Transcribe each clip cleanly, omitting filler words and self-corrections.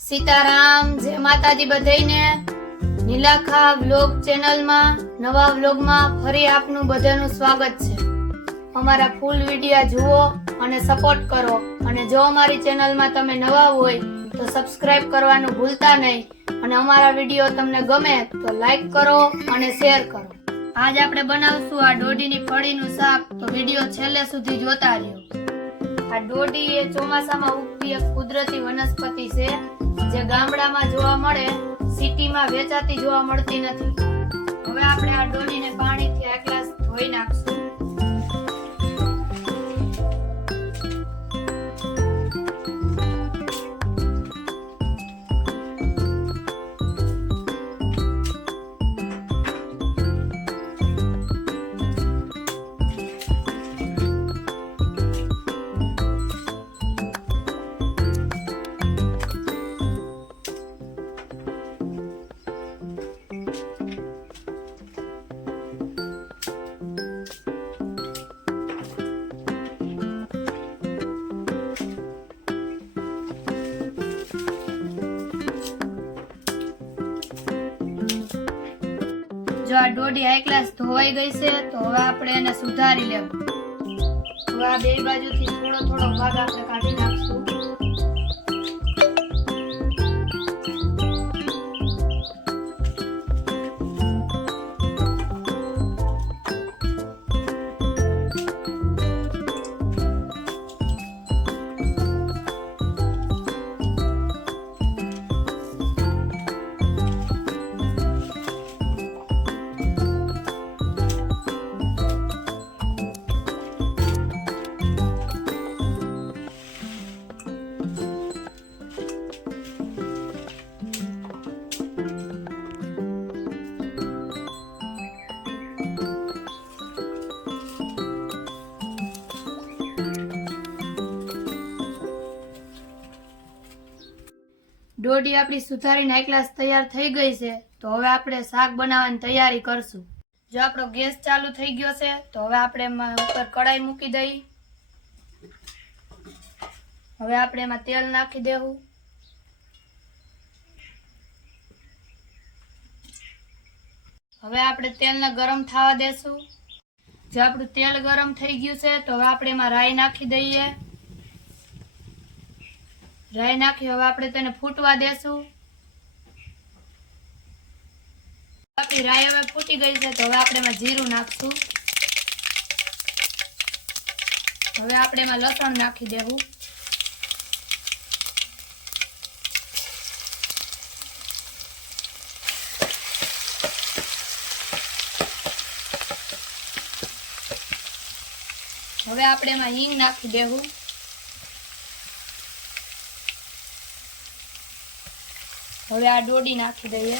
સીતારામ, જય માતાજી બધાઈને। નીલાખા વ્લોગ ચેનલમાં નવા વ્લોગમાં ફરી આપનું બધાનું સ્વાગત છે। અમારા ફૂલ વિડિયા જુઓ અને સપોર્ટ કરો, અને જો અમારી ચેનલમાં તમે નવા હોય તો સબસ્ક્રાઇબ કરવાનું ભૂલતા નહીં, અને અમારા વિડિયો તમને ગમે તો લાઈક કરો અને શેર કરો। આજ આપણે બનાવશું આ દોડીની ફળીનું શાક, તો વિડિયો છેલ્લે સુધી જોતા રહ્યો। આ દોડી એ ચોમાસામાં ઉગતી એક કુદરતી વનસ્પતિ છે, જે ગામડામાં જોવા મળે, સિટીમાં વેચાતી જોવા મળતી નથી। હવે આપણે આ દોડીને પાણીથી એક ગ્લાસ ધોઈ નાખશું। જો આ દોડી એક ગ્લાસ ધોવાઈ ગઈ છે, તો હવે આપણે એને સુધારી લેવું। હવે આ બે બાજુથી થોડો થોડો ભાગ આપણે કાઢી નાખશું। દોડી આપણી સુધારીને એક ગ્લાસ તૈયાર થઈ ગઈ છે, તો હવે આપણે શાક બનાવવાની તૈયારી કરશું। જો આપણો ગેસ ચાલુ થઈ ગયો છે, તો હવે આપણે એમાં ઉપર કડાઈ મૂકી દઈ। હવે આપણે એમાં તેલ નાખી દેવું। હવે આપણે તેલને ગરમ થવા દેશું। જો આપણું તેલ ગરમ થઈ ગયું છે, તો હવે આપણે એમાં રાઈ નાખી દઈએ। રાઈ નાખી હવે આપણે તેને ફૂટવા દેશું। આપણી રાઈ હવે ફૂટી ગઈ છે, તો હવે આપણે એમાં જીરું નાખશું। હવે આપણે એમાં લસણ નાખી દેવું। હવે આપણે એમાં હિંગ નાખી દેવું। હવે આ દોડી નાખી દઈએ।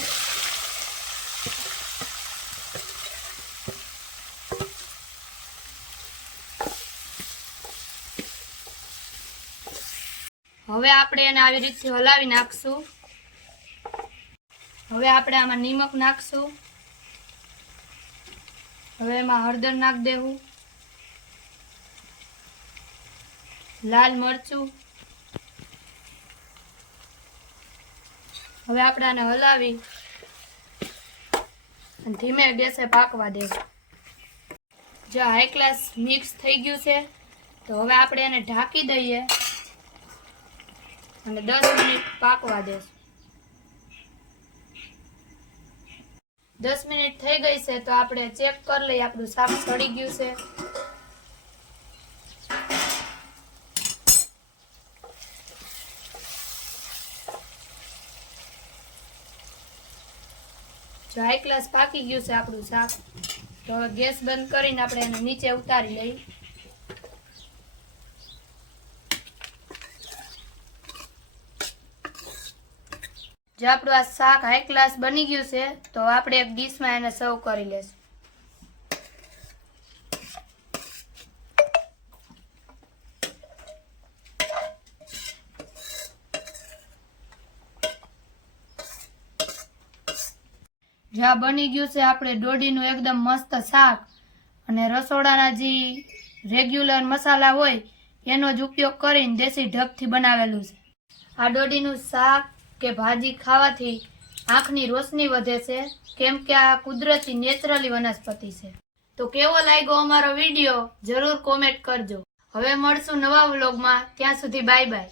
હવે આપણે એને આવી રીતે હલાવી નાખશું। હવે આપણે આમાં નિમક નાખશું। હવે એમાં હળદર નાખ દેવું, લાલ મરચું। હવે આપણે આને હલાવી અને ધીમે ગેસે પાકવા દેવું। જો હાઈ ક્લાસ મિક્સ થઈ ગયું છે, તો હવે આપણે એને ઢાંકી દઈએ અને 10 મિનિટ પાકવા દેશું। 10 મિનિટ થઈ ગઈ છે, તો આપણે ચેક કરી લઈએ આપણું શાક સડી ગયું છે। જો હાઈ ક્લાસ પાકી ગયું છે આપણું શાક, તો હવે ગેસ બંધ કરીને આપણે એને નીચે ઉતારી લઈએ। જો આપણું આ શાક હાઈ ક્લાસ બની ગયું છે, તો આપણે એક ડીશમાં એને સર્વ કરી લેશું। જો આ બની ગયું છે આપણે દોડીનું એકદમ મસ્ત શાક, અને રસોડાના જે રેગ્યુલર મસાલા હોય એનો જ ઉપયોગ કરીને દેશી ઢબથી બનાવેલું છે। આ દોડીનું શાક કે ભાજી ખાવાથી આંખની રોશની વધે છે, કેમ કે આ કુદરતી નેચરલી વનસ્પતિ છે. તો કેવો લાગ્યો અમારો વિડીયો જરૂર કોમેન્ટ કરજો. હવે મળશું નવા વ્લોગમાં, ત્યાં સુધી બાય બાય.